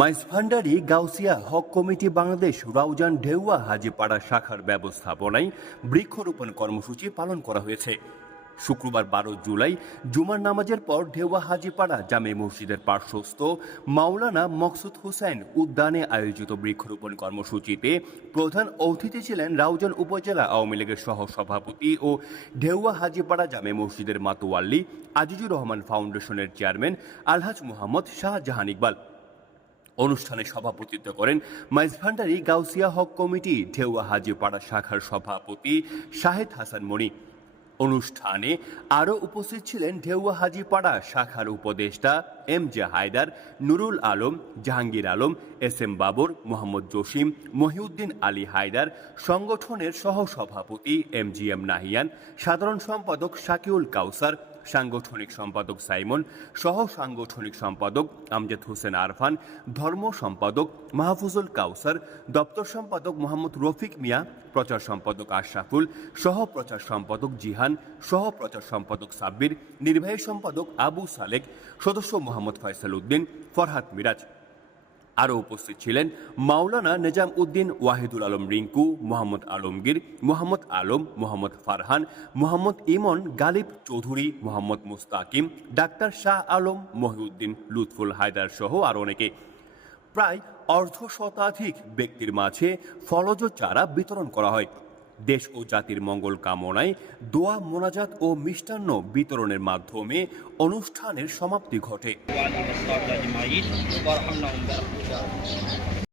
মাইস ভান্ডারি Gausia Haq committee Bangladesh Raozan Dheua Hajipara শাখার ব্যবস্থাপনায় বৃক্ষরোপণ কর্মসূচি পালন করা হয়েছে। শুক্রবার বারো জুলাই জুমার নামাজের পর ঢেউয়া হাজিপাড়া জামে মসজিদের পার্শ্বস্থ মাওলানা মকসুদ হোসেন উদ্যানে আয়োজিত বৃক্ষরোপণ কর্মসূচিতে প্রধান অতিথি ছিলেন রাউজান উপজেলা আওয়ামী লীগের সহ সভাপতি ও ঢেউয়া হাজিপাড়া জামে মসজিদের মাতোয়াল্লি আজিজুর রহমান ফাউন্ডেশনের চেয়ারম্যান আলহাজ মোহাম্মদ শাহজাহান ইকবাল। অনুষ্ঠানে সভাপতিত্ব করেন মাইজভান্ডারি গাউসিয়া হক কমিটি, ঢেউয়া হাজিপাড়া শাখার সভাপতি শাহেদ হাসান মণি। অনুষ্ঠানে আরও উপস্থিত ছিলেন ঢেউয়া হাজিপাড়া শাখার উপদেষ্টা M J Haider, Nurul Alam, Jahangir Alam, S M Babar, Mohammad Jasim, Mohiuddin Ali Haider, সংগঠনের সহ সভাপতি এম জি এম নাহিয়ান, সাধারণ সম্পাদক শাকিউল কাউসার সাংগঠনিক সম্পাদক সাইমন, সহ সাংগঠনিক সম্পাদক আমজাদ হোসেন আরফান, ধর্ম সম্পাদক মাহফুজুল কাউসার, দপ্তর সম্পাদক মোহাম্মদ রফিক মিয়া, প্রচার সম্পাদক আশরাফুল, সহ প্রচার সম্পাদক জিহান, সহ প্রচার সম্পাদক সাব্বির, নির্বাহী সম্পাদক আবু সালেক, সদস্য মোহাম্মদ ফয়সাল উদ্দিন, ফরহাদ মিরাজ। আরও উপস্থিত ছিলেন মাওলানা নিজাম উদ্দিন ওয়াহিদুল আলম রিঙ্কু, মোহাম্মদ আলমগীর, মোহাম্মদ আলম, মোহাম্মদ ফারহান, মোহাম্মদ ইমন গালিব চৌধুরী, মোহাম্মদ মুস্তাকিম, ডাক্তার শাহ আলম, মহিউদ্দিন লুৎফুল হায়দার সহ আরও অনেকে। প্রায় অর্ধ শতাধিক ব্যক্তির মাঝে ফলজ চারা বিতরণ করা হয়। দেশ ও জাতির মঙ্গল কামনায় দোয়া মোনাজাত ও মিষ্টান্ন বিতরণের মাধ্যমে অনুষ্ঠানের সমাপ্তি ঘটে।